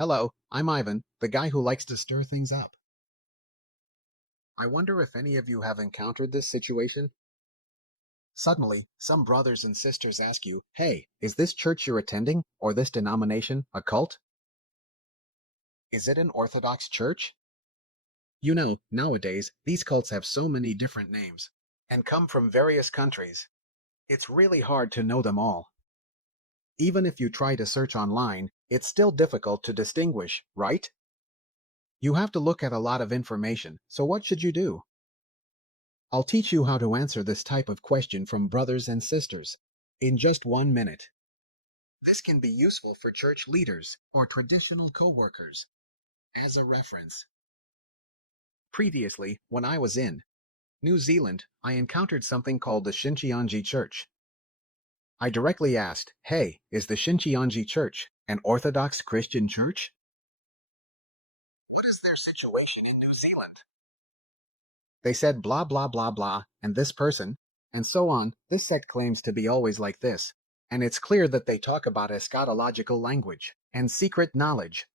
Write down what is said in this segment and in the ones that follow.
Hello, I'm Ivan, the guy who likes to stir things up. I wonder if any of you have encountered this situation? Suddenly, some brothers and sisters ask you, hey, is this church you're attending, or this denomination, a cult? Is it an Orthodox church? You know, nowadays, these cults have so many different names, and come from various countries. It's really hard to know them all. Even if you try to search online, it's still difficult to distinguish, right? You have to look at a lot of information, so what should you do? I'll teach you how to answer this type of question from brothers and sisters in just 1 minute. This can be useful for church leaders or traditional co-workers as a reference. Previously, when I was in New Zealand, I encountered something called the Shincheonji Church. I directly asked, hey, is the Shincheonji Church an Orthodox Christian church? What is their situation in New Zealand? They said blah blah blah blah, and this person, and so on. This sect claims to be always like this, and it's clear that they talk about eschatological language and secret knowledge.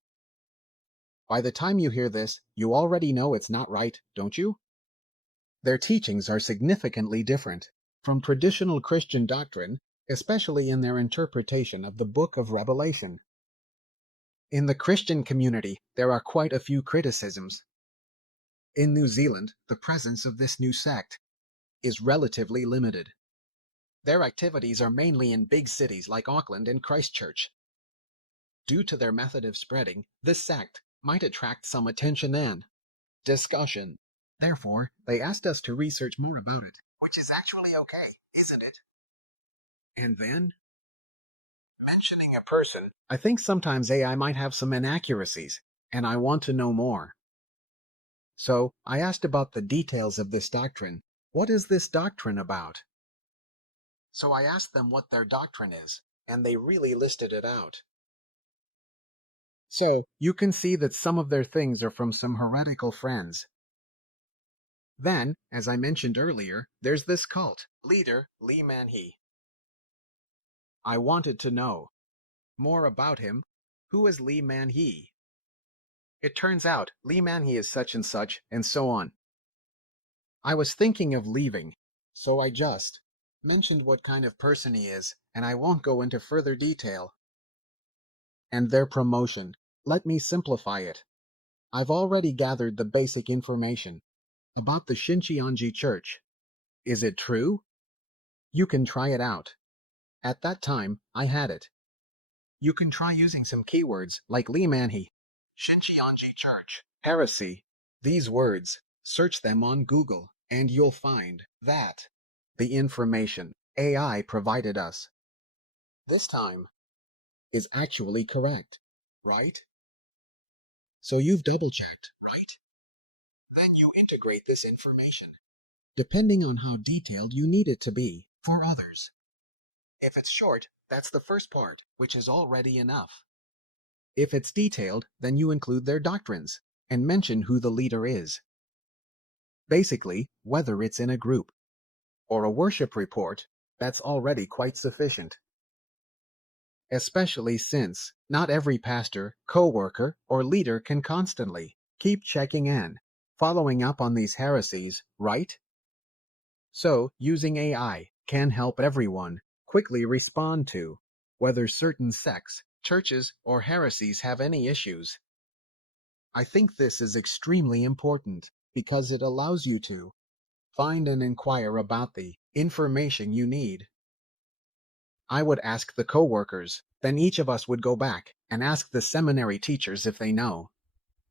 By the time you hear this, you already know it's not right, don't you? Their teachings are significantly different from traditional Christian doctrine, especially in their interpretation of the Book of Revelation. In the Christian community, there are quite a few criticisms. In New Zealand, the presence of this new sect is relatively limited. Their activities are mainly in big cities like Auckland and Christchurch. Due to their method of spreading, this sect might attract some attention and discussion. Therefore, they asked us to research more about it, which is actually okay, isn't it? And then, mentioning a person, I think sometimes AI might have some inaccuracies, and I want to know more. So, I asked about the details of this doctrine. What is this doctrine about? So I asked them what their doctrine is, and they really listed it out. So, you can see that some of their things are from some heretical friends. Then, as I mentioned earlier, there's this cult leader, Lee Man-hee. I wanted to know more about him. Who is Lee Man-hee? It turns out Lee Man-hee is such and such, and so on. I was thinking of leaving, so I just mentioned what kind of person he is, and I won't go into further detail. And their promotion. Let me simplify it. I've already gathered the basic information about the Shincheonji Church. Is it true? You can try it out. At that time, I had it. You can try using some keywords like Lee Man-hee, Shincheonji Church, heresy. These words, search them on Google, and you'll find that the information AI provided us this time is actually correct, right? So you've double-checked, right? Then you integrate this information, depending on how detailed you need it to be for others. If it's short, that's the first part, which is already enough. If it's detailed, then you include their doctrines and mention who the leader is. Basically, whether it's in a group or a worship report, that's already quite sufficient. Especially since not every pastor, co-worker, or leader can constantly keep checking in, following up on these heresies, right? So, using AI can help everyone quickly respond to whether certain sects, churches, or heresies have any issues. I think this is extremely important because it allows you to find and inquire about the information you need. I would ask the co-workers, then each of us would go back and ask the seminary teachers if they know.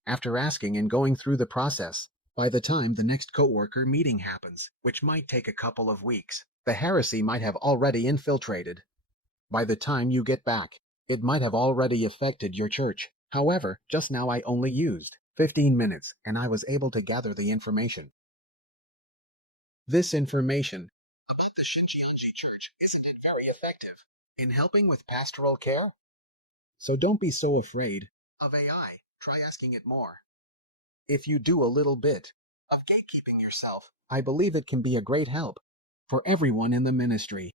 After asking and going through the process, by the time the next co-worker meeting happens, which might take a couple of weeks, the heresy might have already infiltrated. By the time you get back, it might have already affected your church. However, just now I only used 15 minutes and I was able to gather the information. This information about the Shincheonji Church isn't it very effective in helping with pastoral care? So don't be so afraid of AI. Try asking it more. If you do a little bit of gatekeeping yourself, I believe it can be a great help for everyone in the ministry.